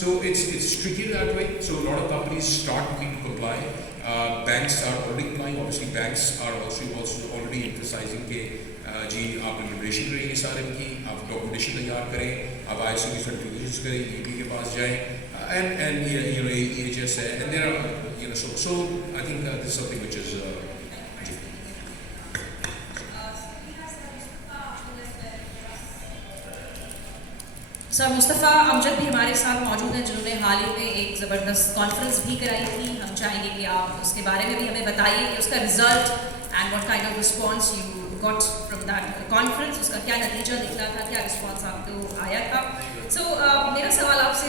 So it's tricky that way. So a lot of companies start looking to comply. Banks are already complying. Obviously, banks are also already emphasizing کہ جی آپ regulation کریں اس are M کی, آپ documentation تیار کریں, آپ I S O کی certifications کریں, ای پی کے پاس جائیں, and you know EHS ہے, and there are so I think this is something which is سر مصطفیٰ امجد بھی ہمارے ساتھ موجود ہیں جنہوں نے حال ہی میں ایک زبردست کانفرنس بھی کرائی تھی. ہم چاہیں گے کہ آپ اس کے بارے میں بھی ہمیں بتائیے کہ اس کا result and what kind of response you got from that conference, اس کا کیا نتیجہ نکلا تھا, کیا رسپانس آپ کو آیا تھا. سو میرا سوال آپ سے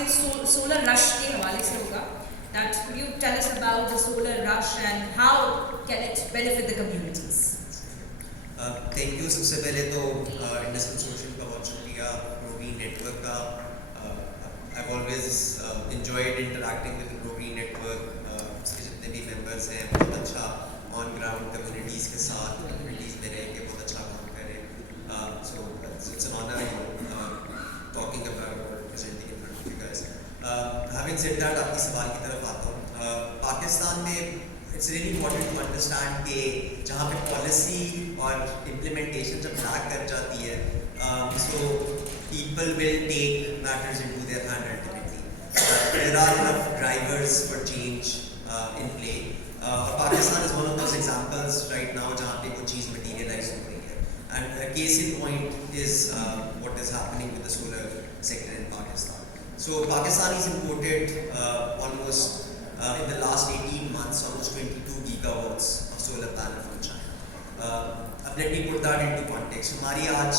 سولر رش کے حوالے سے ہوگا. that could you tell us about the solar rush and how can it benefit the communities? Thank you. سب سے پہلے تو انڈس کنسورشیم کا بہت شکریہ, گروگرین نیٹ ورک کا. I've always enjoyed interacting with the grow green network. اس کے جتنے بھی ممبرس ہیں بہت اچھا آن گراؤنڈ کمیونٹیز کے ساتھ کمیونٹیز میں رہ کے بہت اچھا کام کریں. So it's an honour talking about or presenting in front of you guys. Having said that, آپ کی سوال کی طرف آتا ہوں. پاکستان میں it's really important to understand کہ جہاں پہ پالیسی اور امپلیمنٹیشن جب لیک کر جاتی ہے, so people will take matters into their hand ultimately. There are enough drivers for change in play. Pakistan is one of those examples right now جہاں پہ کوئی چیز مٹیریلائز ہو رہی ہے. And a case in point is what is happening with the solar sector in Pakistan. So Pakistan has imported almost in the last 18 months almost 22 gigawatts of solar panel from China. Let me put that into context. ہماری آج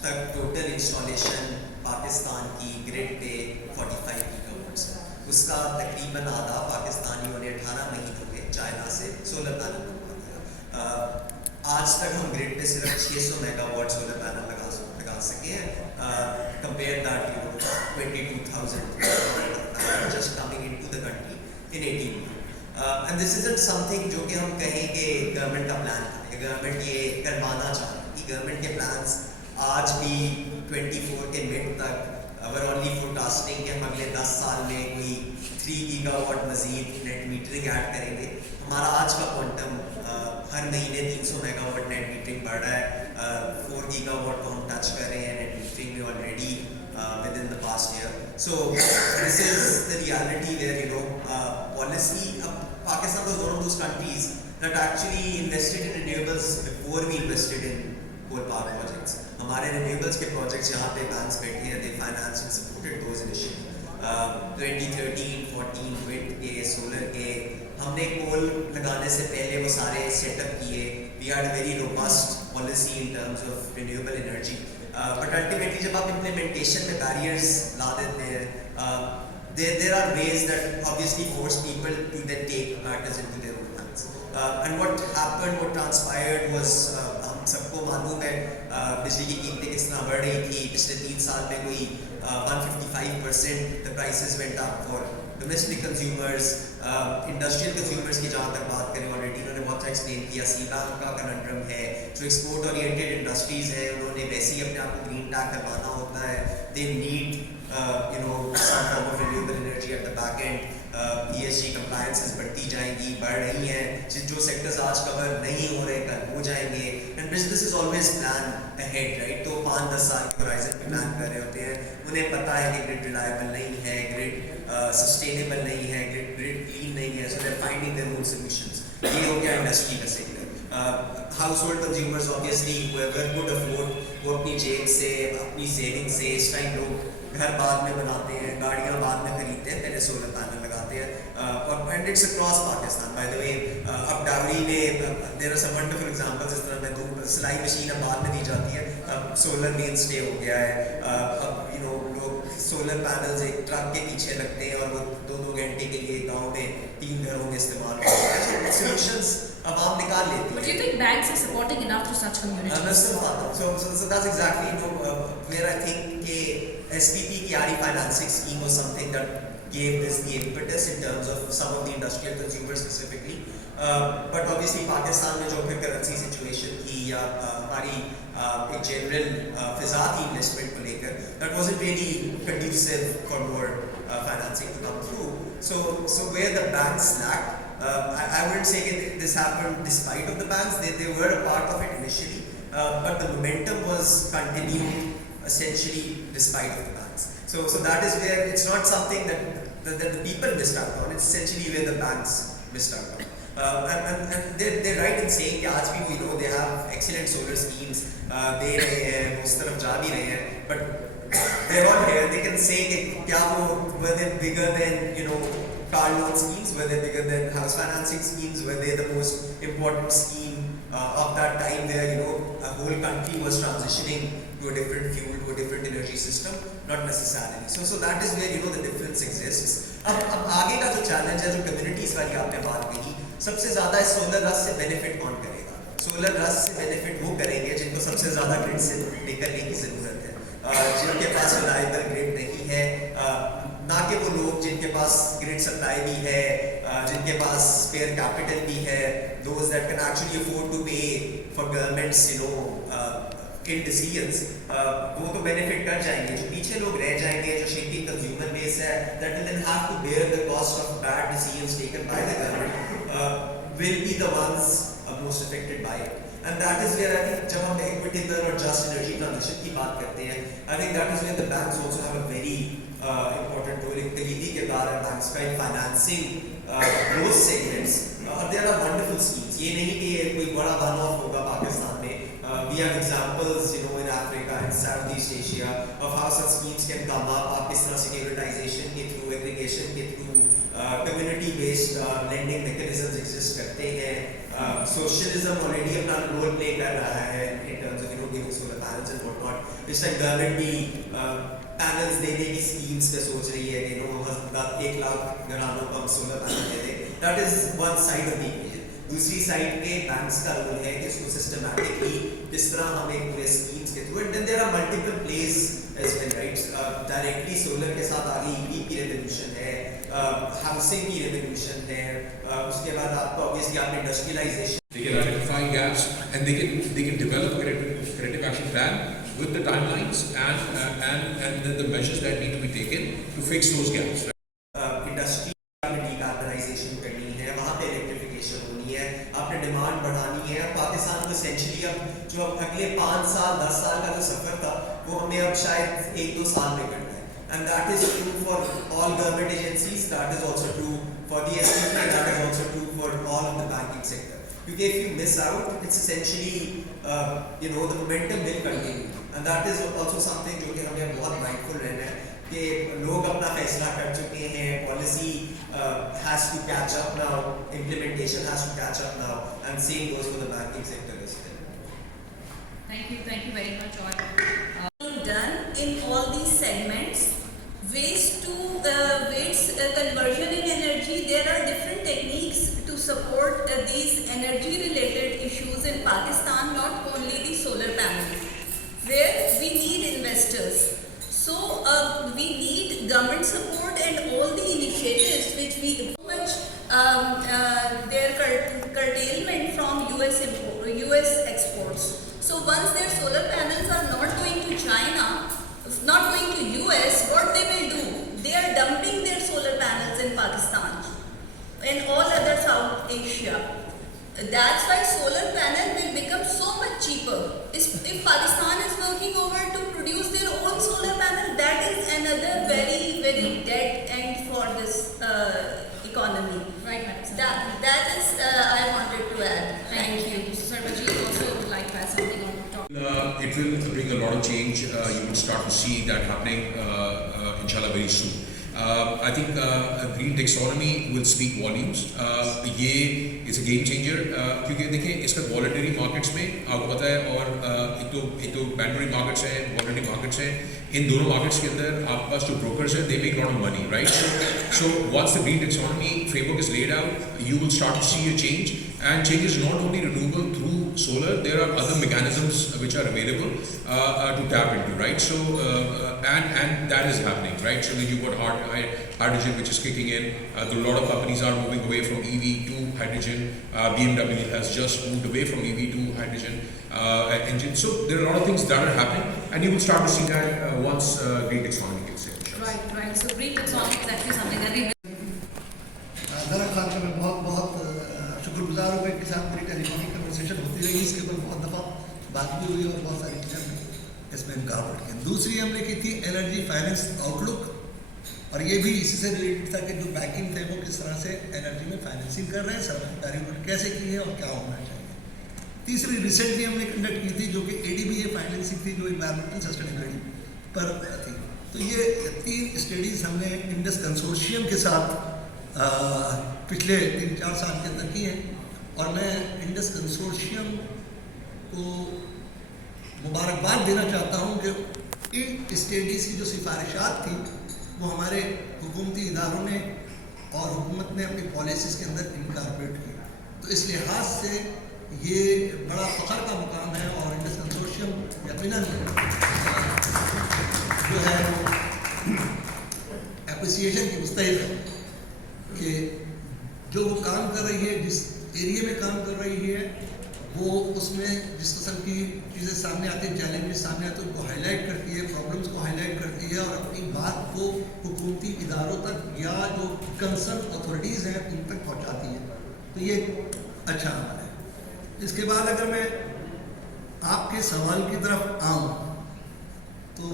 تک total installation Pakistan کی grade پہ 45 گیگاواٹس ہے. اس کا تقریباً آدھا پاکستانیوں نے 18 مہینوں میں چائنا سے سولر پینل منگوا دیا. آج تک ہم گریڈ پہ صرف 600 میگا واٹ سولر پینل لگا سکے ہیں. Compare that 22,000 just coming into the country in 18 months. And this is something جو کہ ہم کہیں کہ گورنمنٹ کا پلان ہے, گورنمنٹ یہ کروانا چاہتی ہے. گورنمنٹ کے پلانس آج بھی 24 کے مڈ تک اور اونلی فور ٹاسکنگ کہ ہم اگلے 10 سال میں کوئی 3 گیگا واٹ مزید نیٹ میٹرنگ ایڈ کریں گے. ہمارا آج کا کوانٹم ہر مہینے 300 میگا واٹ نیٹ میٹرنگ بڑھ رہا ہے. 4 گیگا واٹ کو ہم ٹچ کر رہے ہیں نیٹ میٹرنگ میں already with in the past year. So this is the reality where you know policy. اب Pakistan was one of those countries that actually invested in renewables before we invested in coal power projects. ہمارے renewables کے projects جہاں پہ banks بیٹھے ہیں they finance and supported those initiatives. 2013-14 wind کے solar کے ہم نے کول لگانے سے پہلے وہ سارے سیٹ اپ کیے. We had very robust policy in terms of renewable energy. But ultimately جب آپ امپلیمنٹیشن میں بیریئرس لا دیتے ہیں, there are ways that obviously force people to then take matters into their own hands. And what happened, what transpired was ہم سب کو معلوم ہے بجلی کی قیمتیں کس طرح بڑھ رہی تھی. پچھلے 3 سال میں کوئی 155% the prices went up for domestic consumers. Industrial consumers کی جہاں تک بات کریں آلریڈی انہوں نے بہت سا ایکسپلین کیا. سی بینک کا کننڈرم ہے, جو ایکسپورٹ اورینٹیڈ انڈسٹریز ہیں انہوں نے ویسے ہی اپنے آپ کو گرین ٹیگ کروانا ہوتا ہے. They need some form of renewable energy at the back end. ESG compliances بڑھتی جائیں گی, بڑھ رہی ہیں. جو سیکٹرز آج کور نہیں ہو رہے کل ہو جائیں گے. And business is always plan ahead right. تو 5-10 سال کے ہورائزن پہ پلان کر رہے ہوتے ہیں. انہیں پتہ ہے کہ گرڈ ریلائبل نہیں ہے, گرڈ سسٹینیبل نہیں ہے, گرڈ کلین نہیں ہے. So they are finding their own solutions. یہ ہو گیا انڈسٹری کا sector. Household consumers obviously whoever could afford وہ اپنی جیب سے اپنی سیونگ سے, اس ٹائم لوگ گھر بعد میں بناتے ہیں, گاڑیاں بعد میں خریدتے ہیں, پہلے سولر پینل لگاتے ہیں. اور and it's across Pakistan by the way. اب ڈاوری میں there are some wonderful examples. اس طرح میں سلائی مشین اب بعد میں دی جاتی ہے, اب سولر مین اسٹے ہو گیا ہے. اب لوگ سولر پینلز ایک ٹرک کے پیچھے لگتے ہیں اور وہ 2-2 گھنٹے کے لیے گاؤں میں 3 گھروں میں استعمال ہوتے ہیں. سولوشنز عوام نکال لیتی ہے. But do you think banks are supporting enough to such communities? So that's exactly where I think کہ SPP کی RE financing scheme was something that gave this the impetus in terms of some of the industrial consumers specifically. But obviously Pakistan میں جو پھر currency situation تھی یا ہماری ایک general فضا تھی انویسٹمنٹ کو لے کر, that wasn't really conducive for more financing to come through. So where the banks lacked, I wouldn't say that this happened despite of the banks. They were a part of it initially, but the momentum was continued essentially despite of the banks. So that is where it's not something that the people missed out on. It's essentially where the banks missed out on. And they're right in saying کہ آج بھی they have excellent solar schemes, دے رہے ہیں, اس طرف جا بھی رہے ہیں, but they're all here. They can say کہ کیا وہ were they bigger than car loan schemes, were they bigger than house financing schemes, were they the most important scheme of that time where a whole country was transitioning to a different fuel, to a different energy system? Not necessarily. So that is where the difference exists. اب آگے کا جو challenge ہے, جو communities والی آپ نے بات کہی, سب سے زیادہ اس سولر رس سے بینیفٹ کون کرے گا؟ سولر رس سے بینیفٹ وہ کریں گے جن کو سب سے زیادہ گرڈ سے نکلنے کی ضرورت ہے, جن کے پاس ریلائبل گرڈ نہیں ہے, نہ کہ وہ لوگ جن کے پاس گرڈ سپلائی بھی ہے, جن کے پاس اسپیئر کیپٹل بھی ہے, those that can actually afford to pay for governments in decisions, وہ تو بینیفٹ کر جائیں گے. جو پیچھے لوگ رہ جائیں گے, جو شرکنگ کنزیومر بیس ہے, that will then have to bear the cost of bad decisions taken by the government, will be the ones most affected by it. And that is where I think جب ہم equitable اور just energy transition کی بات کرتے ہیں, I think that is where the banks also have a very important role. ایک کلیدی کردار ہے banks کا in financing those segments. اور there are wonderful schemes. یہ نہیں کہ یہ کوئی بڑا one off ہوگا پاکستان میں. We have examples in Africa and Southeast Asia of how such schemes can come up. آپ کس طرح securitization کے through, aggregation کے through, community based lending mechanisms exist کرتے ہیں. Socialism already اپنا رول پلے کر رہا ہے in terms of giving solar panels and what not. اس ٹائم گورنمنٹ بھی پینلز دینے کی اسکیمس پہ سوچ رہی ہے کہ 1 لاکھ گھرانوں کو ہم سولر پینل دے دیں. That is one side of the equation. دوسری سائڈ پہ بینکس کا رول ہے کہ اس کو سسٹمیٹکلی کس طرح ہمیں پورے اسکیمس کے through, and then there are multiple players as well, right. Directly solar کے ساتھ آگے ای کی ریولیوشن ہے, ہاؤسنگ کی ریولیوشن ہے, اس کے بعد آپ کو obviously آپ industrialisation. They can identify gaps and they can develop a corrective action plan with the timelines and the measures that need to be taken to fix those gaps. Industry میں ڈیکاربنائزیشن کرنی ہے, وہاں پہ الیکٹریفیکیشن ہونی ہے, آپ نے ڈیمانڈ بڑھانی ہے. پاکستان کو اسینشلی اب جو اگلے 5 سال 10 سال کا جو سفر تھا وہ ہمیں اب شاید 1-2 سال میں کرنا ہے. And that is true for all government agencies, that is also true for the SME, and that is also true for all of the banking sector. Because if you miss out, it's essentially, the momentum will continue. And that is also something جو کہ ہمیں بہت mindful رہنا ہے کہ لوگ اپنا فیصلہ کر چکے ہیں, policy has to catch up now, implementation has to catch up now, and same goes for the banking sector as well. Thank you very much. All done in all these segments. Waste to conversion in energy, there are different techniques to support these energy related issues in Pakistan, not only the solar panels, where we need investors. So we need government support and all the initiatives which we much their curtailment from US exports. So once their solar panels are not going to China, not going to US, what they will do? They are dumping their solar panels in Pakistan and all other South Asia. That's why solar panel will become so much cheaper. If Pakistan is working over to produce their own solar panel, that is another very, very dead end for this economy. Right, madam. That is I wanted to add. Thank you. Mr. Sarbaji also would like to add something on top. It will bring a lot of change. You will start to see that happening, inshallah, very soon. I think green taxonomy will speak volumes. یہ is a game changer. کیونکہ دیکھیں اس کا voluntary markets میں آپ کو پتہ ہے, اور ایک تو mandatory markets ہیں, voluntary markets ہیں. ان دونوں markets کے اندر آپ کے پاس جو brokers ہیں, they make a lot of money, right? So once the green taxonomy framework is laid out, you will start to see a change, and change is not only renewable through solar, there are other mechanisms which are available to tap into, right? So and that is happening, right? So then you've got hydrogen which is kicking in. A lot of companies are moving away from EV to hydrogen. BMW has just moved away from EV to hydrogen engine. So there are a lot of things that are happening, and you will start to see that once green taxonomy kicks in. Right. So green taxonomy is actually something that we ज़रा खान का मैं बहुत शुक्रगुजार हूँ कि इनके साथ मेरी टेलीफोनिक कन्वर्सेशन होती रही, इसके ऊपर बहुत दफ़ा बात भी हुई और बहुत सारी चीज़ें हमने इसमें इनकॉर्पोरेट की। दूसरी हमने की थी एनर्जी फाइनेंस आउटलुक, और ये भी इसी से रिलेटेड था कि जो बैंकिंग थे वो किस तरह से एनर्जी में फाइनेंसिंग कर रहे हैं, सरमायाकारी उन्होंने कैसे की है और क्या होना चाहिए। तीसरी रिसेंटली हमने कंडक्ट की थी जो कि ADBA फाइनेंसिंग थी, जो इन्वायरमेंटल सस्टेनेबिलिटी पर थी। तो ये 3 स्टडीज़ हमने इंडस कंसोर्शियम के साथ पिछले 3-4 साल के अंदर की हैं, और मैं इंडस कंसोर्शियम को मुबारकबाद देना चाहता हूँ कि इन स्टडीज़ की जो सिफारिशात थी वो हमारे हुकूमती इदारों ने और हुकूमत ने अपनी पॉलिसीज़ के अंदर इनकॉर्पोरेट की। तो इस लिहाज से ये बड़ा फ़ख्र का मुकाम है, और इंडस कंसोर्शियम यकीनन जो है वो एप्रिसिएशन की मुस्तहिक़ है कि जो वो काम कर रही है, जिस एरिया में काम कर रही है, वो उसमें जिस किस्म की चीज़ें सामने आती हैं, चैलेंजेस सामने आते हैं, उनको हाईलाइट करती है, प्रॉब्लम्स को हाईलाइट करती है, और अपनी बात को हुकूमती इदारों तक या जो कंसर्न अथॉरिटीज़ हैं उन तक पहुँचाती है। तो ये अच्छा अमल है। इसके बाद अगर मैं आपके सवाल की तरफ आऊँ तो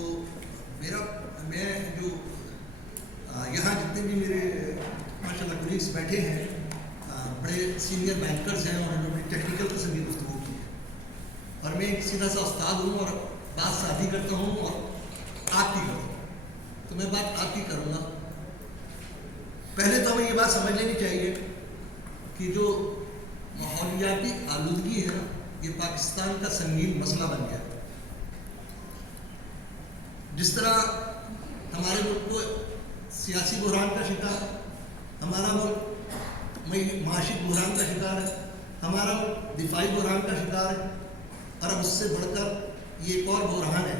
मैं जो यहाँ जितने भी मेरे माशाल्लाह कोलीग्स बैठे हैं, बड़े सीनियर बैंकर्स हैं, और उन्होंने टेक्निकल किस्म की गुफ्तगू की है, और मैं एक सीधा सा उस्ताद हूँ और बात सादी करता हूँ और आपकी करता हूँ, तो मैं बात आपकी करूँगा। पहले तो हमें ये बात समझ लेनी चाहिए कि जो माहौलियाती आलूदगी है ना, ये पाकिस्तान का संगीन मसला बन गया है। जिस तरह हमारे मुल्क को सियासी बुहरान का शिकार, हमारा मुल्क माशी बुहरान का शिकार है, हमारा मुल्क दिफाई बुहरान का शिकार है, और अब उससे बढ़कर ये एक और बुहरान है,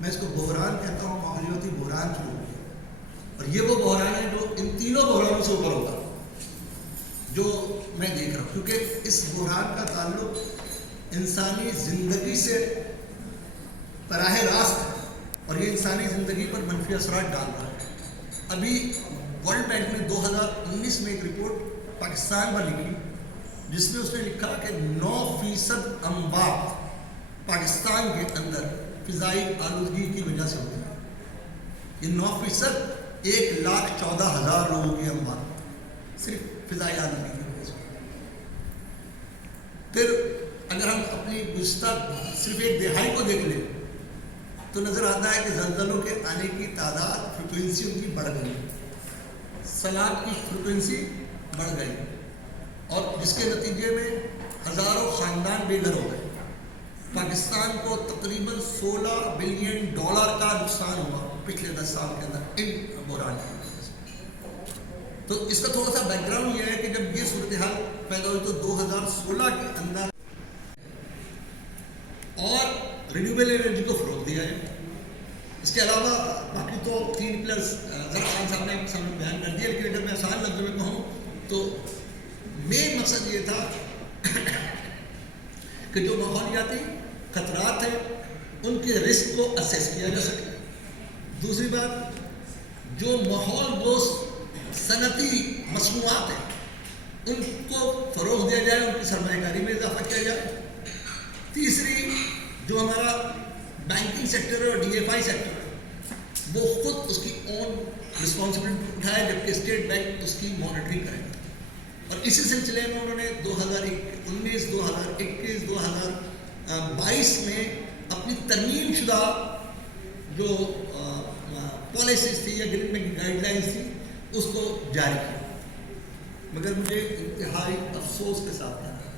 मैं इसको बुहरान कहता हूँ, माहौलियाती बुहरान शुरू हो गया। और ये वो बुहरान है जो इन तीनों बुहरानों से ऊपर होगा जो मैं देख रहा हूँ, क्योंकि इस बुहरान का ताल्लुक इंसानी ज़िंदगी से बराह रास्त है, और ये इंसानी ज़िंदगी पर मनफी असरात डाल रहा है। अभी वर्ल्ड बैंक ने 2019 में एक रिपोर्ट पाकिस्तान पर लिखी, जिसमें उसने लिखा कि 9% अमवात पाकिस्तान के अंदर फ़िज़ाई आलूदगी की वजह से होती है। ये 9% 1,14,000 लोगों की अमवात सिर्फ फ़िज़ाई आलूदगी की वजह से। फिर अगर हम अपनी गुज़श्ता सिर्फ एक दिहाई को देख लें तो नज़र आता है कि ज़लज़लों के आने की तादाद, फ्रिक्वेंसी उनकी बढ़ गई, सैलाब की फ्रिक्वेंसी बढ़ गई, और जिसके नतीजे में हज़ारों ख़ानदान बेघर हो गए। पाकिस्तान को तकरीबन $16 बिलियन का नुकसान हुआ पिछले 10 साल के अंदर इन बुहरान की वजह से। तो इसका थोड़ा सा बैकग्राउंड ये है कि जब ये सूरत हाल पैदा हुई तो 2016 के अंदर और रिन्यूएबल एनर्जी को फ़रोग़ दिया है। इसके अलावा बाकी तो 3 पिलर्स ज़रा खान साहब ने सामने बयान कर दिया, लेकिन अगर मैं आसान लफ्ज़ों में कहूँ तो मेन मकसद ये था कि जो माहौलियाती ख़तरात हैं उनके रिस्क को असेस किया जा सके। दूसरी बात, जो माहौल दोस्त सनती मसनूआत हैं उनको फ़रोग़ दिया जाए, उनकी सरमायाकारी में इजाफा किया जाए। तीसरी, जो हमारा बैंकिंग सेक्टर और DFI सेक्टर है वो खुद उसकी ओन रिस्पॉन्सिबिलिटी उठाए, जबकि स्टेट बैंक उसकी मॉनिटरिंग करेगा। और इसी सिलसिले में उन्होंने 2019, 2021, 2022 में अपनी तरमीम शुदा जो पॉलिसीज थी या ग्रीन बैंक गाइडलाइंस थी उसको जारी किया। मगर मुझे इंतहाई अफसोस के साथ कहना है,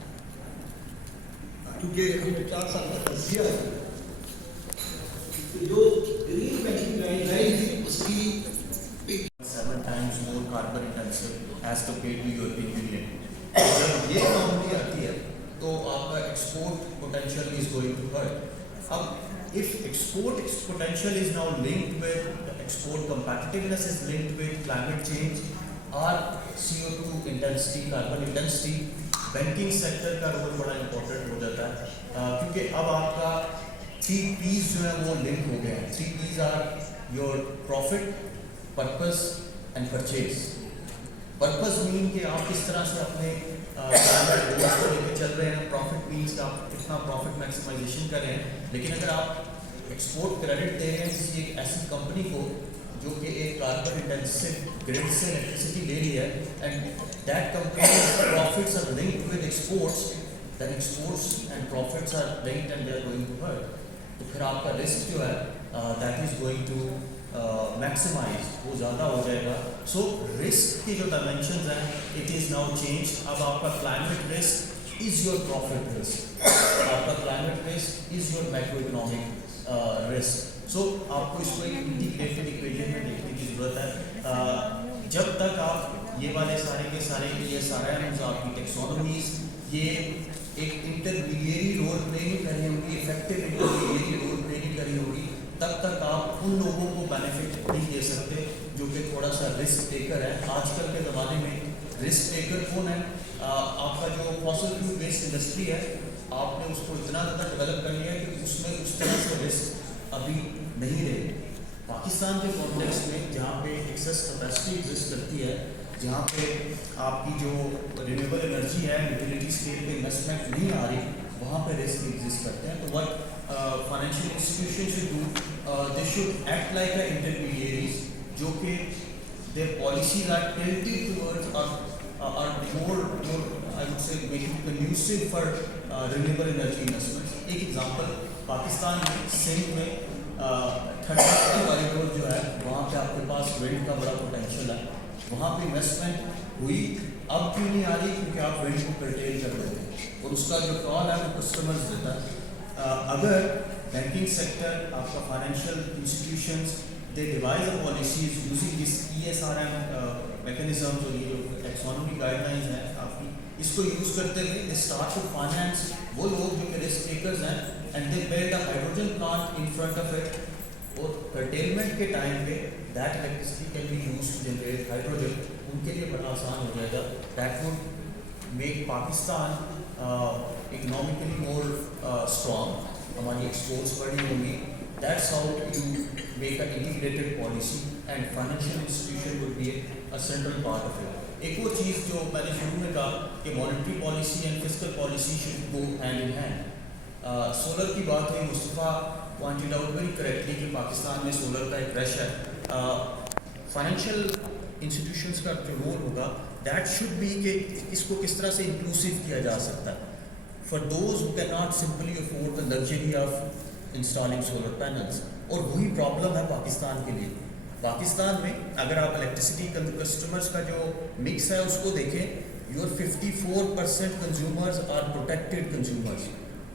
क्योंकि हमने 4 साल का तज़किया है, जो ग्रीन बैंकिंग गाइडलाइन थी उसकी 7 times more carbon intensive as compared to European Union. जब ये नॉर्मली आती है तो आपका export potential is going to hurt. If export potential is now linked with export competitiveness is linked with climate change or CO2 intensity, carbon intensity, banking sector का role बड़ा important हो जाता है क्योंकि अब आपका 3 P's जो है वो लिंक हो गए हैं. 3 P's are your profit, purpose and purchase. Purpose mean कि आप किस तरह से अपने टारगेट गोल्स को लेकर चल रहे हैं. प्रॉफिट मीन्स आप कितना प्रॉफिट मैक्सिमाइजेशन कर रहे हैं. लेकिन अगर आप एक्सपोर्ट क्रेडिट दे रहे हैं किसी एक ऐसी कंपनी को जो कि एक कार्बन इंटेंसिव ग्रिड से इलेक्ट्रिसिटी ले रही है and that company profits are linked with exports, then exports and profits are linked and they are going to hurt. तो फिर आपका रिस्क जो है that is going to maximise, वो ज़्यादा हो जाएगा. सो रिस्क की जो डायमेंशंस हैं इट इज़ नाउ चेंज. अब आपका climate risk is your profit risk, आपका climate risk is your macro economic risk. So आपको इसको एक इंटीग्रेटेड इक्वेशन में देखने की ज़रूरत है. जब तक आप ये वाले सारे के सारे ये सारा आपकी टेक्सोनॉमीज ये एक इंटरमीडिएरी रोल प्ले नहीं कर रही होगी, इफेक्टिव इंटरमीडिएरी रोल प्ले नहीं कर रही होगी, तब तक आप उन लोगों को बेनिफिट नहीं दे सकते जो कि थोड़ा सा रिस्क टेकर है. आजकल के ज़माने में रिस्क टेकर कौन है? आपका जो फॉसिल फ्यूल बेस्ड इंडस्ट्री है आपने उसको इतना ज़्यादा डेवलप कर लिया है कि उसमें उस तरह से रिस्क अभी नहीं रहे. पाकिस्तान के कॉन्टेक्स्ट में जहाँ पे एक्सेस कैपेसिटी एग्जिस्ट करती है, जहाँ पे आपकी जो रिन्यूएबल एनर्जी है यूटिलिटी स्केल पे इन्वेस्टमेंट नहीं आ रही, वहाँ पे रिस्क एग्जिस्ट करते हैं. तो what financial institution should do, they should act like a intermediaries जो कि their policies are tilted towards are more I would say making conducive for renewable energy investments. एक एग्जांपल पाकिस्तान में सिंध में 30 कॉरिडोर जो है वहाँ पे आपके पास विंड का बड़ा पोटेंशियल है. वहाँ पे इन्वेस्टमेंट हुई, अब क्यों नहीं आ रही? क्योंकि आप विंड को कर्टेल कर देते हैं और उसका जो कॉल है वो कस्टमर्स देता है. अगर बैंकिंग सेक्टर, आपका financial institutions they devise a policies using this ESRM mechanism और ये जो टैक्सोनॉमी गाइडलाइंस हैं आपकी, इसको यूज़ करते हुए दे स्टार्ट टू फाइनेंस वो लोग जो कि रिस्क टेकर्स हैं and they build a hydrogen plant in front of it. और कर्टेलमेंट के टाइम पे that electricity can be use to generate hydrogen. उनके लिए बड़ा आसान हो जाएगा. That would make Pakistan economically more strong. हमारी एक्सपोर्ट्स बढ़ी होंगी. That's how you make an integrated policy and financial institution would be a central part of it. एक और चीज़ जो मैंने शुरू में कहा कि monetary policy and fiscal policy should go hand in hand. Solar की बात है, Mustafa pointed out very correctly कि पाकिस्तान में सोलर का एक रश है. फाइनेंशियल इंस्टीट्यूशंस का जो रोल होगा दैट शुड बी कि इसको किस तरह से इंक्लूसिव किया जा सकता है for those who can not simply afford the luxury of installing solar panels. और वही प्रॉब्लम है पाकिस्तान के लिए. पाकिस्तान में अगर आप इलेक्ट्रिसिटी कस्टमर्स का जो मिक्स है उसको देखें, your 54% consumers are protected consumers.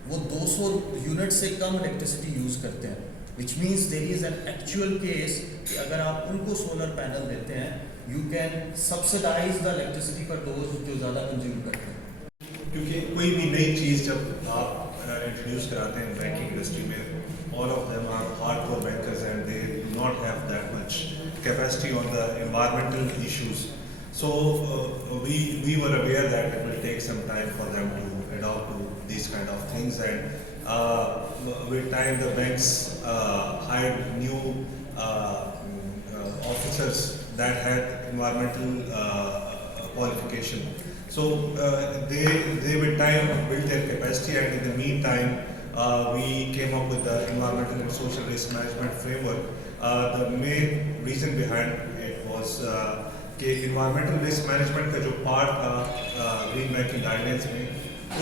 वो 200 यूनिट से कम इलेक्ट्रिसिटी यूज़ करते हैं, which means there is an actual case कि अगर आप उनको सोलर पैनल देते हैं you can subsidise the electricity for those जो ज़्यादा कंज्यूम करते हैं. क्योंकि कोई भी नई चीज़ जब आप इंट्रोड्यूस कराते हैं बैंकिंग इंडस्ट्री में, all of them are hardcore bankers and they do not have that much capacity on the environmental issues. So we were aware that it will take some time for them to adopt to these kind of things, and with time the banks hired new officers that had environmental qualification. So they with time built their capacity, and in the meantime we came up with the environmental and social risk management framework. The main reason behind it was कि environmental risk management का जो part था green banking guidelines में,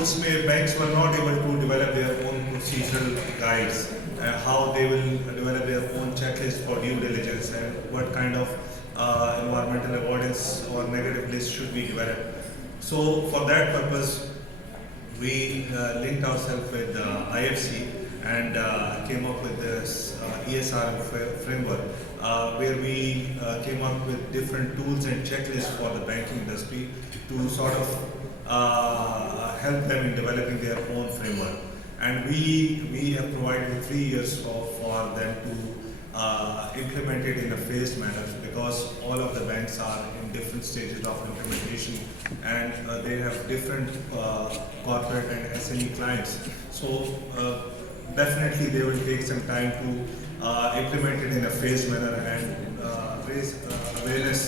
उसमें banks were not able to develop their own procedural guides, how they will develop their own checklist for due diligence and what kind of environmental avoidance or negative list should be developed. So for that purpose, we linked ourselves with IFC and came up with this ESRM framework, where we came up with different tools and checklists for the banking industry to sort of help them in developing their own framework. and we have provided 3 years for them to implement it in a phased manner, because all of the banks are in different stages of implementation, and they have different corporate and SME clients. So definitely they will take some time to implement it in a phased manner and raise awareness,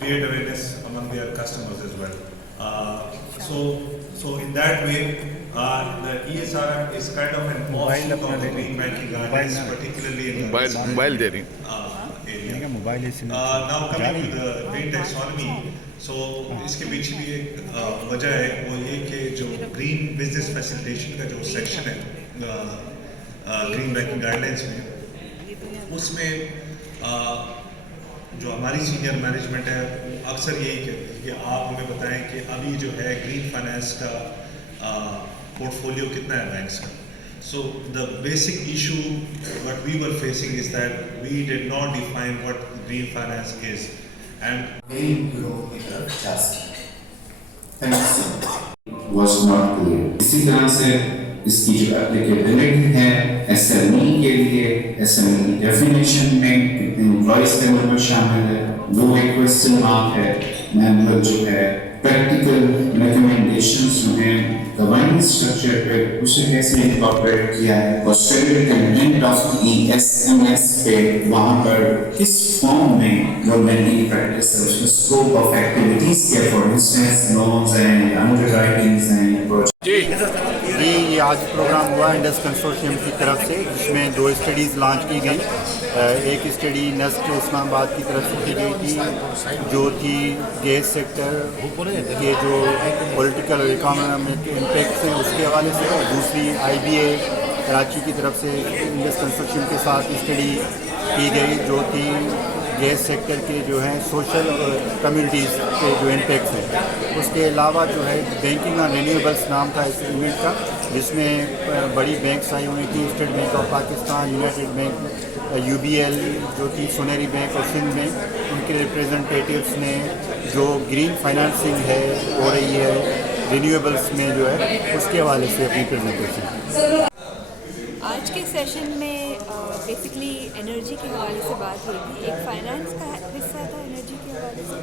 create awareness among their customers as well. So in that way, the ESRM is kind of an offshoot of the green banking guidelines, particularly in the mobile دے رہی area. Now coming to the green taxonomy, so اس کے پیچھے بھی ایک وجہ ہے، وہ یہ کہ جو گرین بزنس فیسیلیٹیشن کا جو سیکشن ہے گرین بینکنگ گائیڈ لائنس میں، اس میں جو ہماری سینئر مینجمنٹ ہے وہ اکثر یہی کہتی ہے کہ آپ ہمیں بتائیں کہ ابھی جو ہے گرین فائنانس کا پورٹ فولیو کتنا ہے بینکس کا. So the basic issue what we were facing is that we did not define what green finance is, and green growth की तरफ जा सके. was not clear. इसी तरह से इसकी जो एप्लीकेबिलिटी है SME के लिए, SME की डेफिनेशन में कितने एम्प्लॉइज के नंबर शामिल है, वो एक क्वेश्चन मार्क है. मैनुअल जो है प्रैक्टिकल रिकमेंडेशंस जो हैं गवर्नेंस स्ट्रक्चर पे उसे कैसे इंकॉर्पोरेट किया है, और स्ट्रेटेजिक कंटेंट ऑफ ESMS पे वहाँ पर किस फॉर्म में जो लेंडिंग प्रैक्टिस है उसका स्कोप ऑफ एक्टिविटीज क्या, फॉर इंस्टेंस लोन्स हैं, अंडरराइटिंग्स हैं, जी ये आज प्रोग्राम हुआ इंडस कंसोर्शियम की तरफ से, जिसमें 2 स्टडीज़ लॉन्च की गई. एक स्टडी नेस्ट इस्लामाबाद की तरफ से की गई थी जो थी गैस सेक्टर के जो पॉलिटिकल और इकोनॉमिक इम्पैक्ट्स हैं उसके हवाले से, और दूसरी IBA कराची की तरफ से इंडस कंसोर्शियम के साथ स्टडी की गई जो थी गैस सेक्टर के जो हैं सोशल और कम्युनिटीज़ के जो इम्पैक्ट्स हैं. उसके अलावा जो है बैंकिंग और रिन्यूएबल्स नाम था इस इवेंट का, जिसमें बड़ी बैंक्स आई हुई थी, state bank of Pakistan, United bank, UBL जो थी, सोनेरी बैंक और सिंध बैंक. उनके रिप्रेजेंटेटिव्स ने जो ग्रीन फाइनेंसिंग है हो रही है रिन्यूएबल्स में जो है उसके हवाले से अपनी प्रेजेंटेशन. आज के सेशन में बेसिकली एनर्जी के हवाले से बात हुई थी. एक फाइनेंस का हिस्सा था एनर्जी के हवाले से,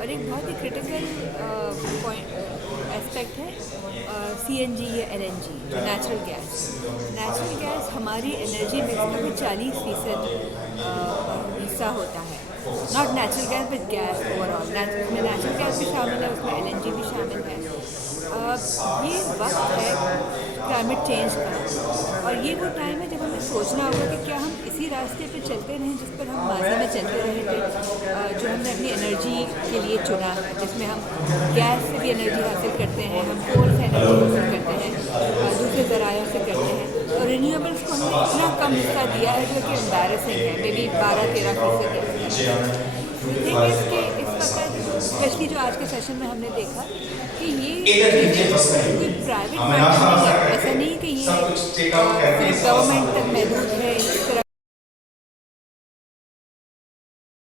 और एक बहुत ही क्रिटिकल एस्पेक्ट है CNG या LNG जो नेचुरल गैस. नेचुरल गैस हमारी एनर्जी मिक्स का भी 40% हिस्सा होता है. Not natural gas but gas overall. उसमें नेचुरल गैस भी शामिल है, उसमें LNG भी शामिल है. ये वक्त है क्लाइमेट चेंज का, और ये वो टाइम है जब हमें सोचना होगा कि क्या हम इसी रास्ते पे चलते रहें जिस पर हम माजी में चलते रहे थे, जो हमने अपनी एनर्जी के लिए चुना, जिसमें हम गैस से भी एनर्जी हासिल करते हैं, हम कोल से एनर्जी हासिल करते हैं, दूसरे ज़रायों से करते हैं, और रिन्यूएबल्स को हमने इतना कम हिस्सा दिया है जो कि एम्बैरेसिंग है. मे बी 12-13% है. इसके इस वक्त स्पेशली जो आज के सेशन में हमने देखा कि ये कोई प्राइवेट फंड नहीं है. ऐसा नहीं कि ये सिर्फ गवर्नमेंट तक महदूद है